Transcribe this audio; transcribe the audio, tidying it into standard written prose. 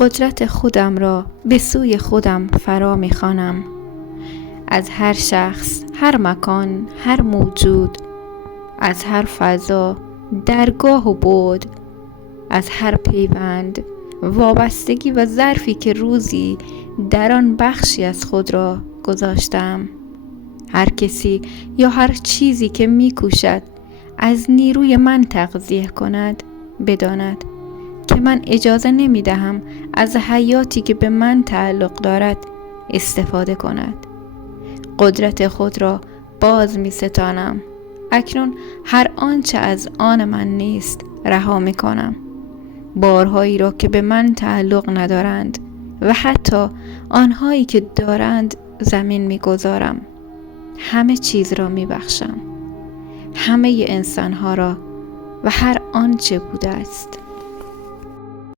قدرت خودم را به سوی خودم فرا می‌خوانم. از هر شخص، هر مکان، هر موجود، از هر فضا، درگاه و بعد، از هر پیوند، وابستگی و ظرفی که روزی در آن بخشی از خود را گذاشتم. هر کسی یا هر چیزی که می‌کوشد از نیروی من تغذیه کند، بداند که من اجازه نمی‌دهم از حیاتی که به من تعلق دارد استفاده کند. قدرت خود را باز می‌ستانم. اکنون هر آنچه از آن من نیست رها می‌کنم. بارهایی را که به من تعلق ندارند و حتی آنهایی که دارند زمین می‌گذارم. همه چیز را می‌بخشم. همه انسان‌ها را و هر آنچه بوده است.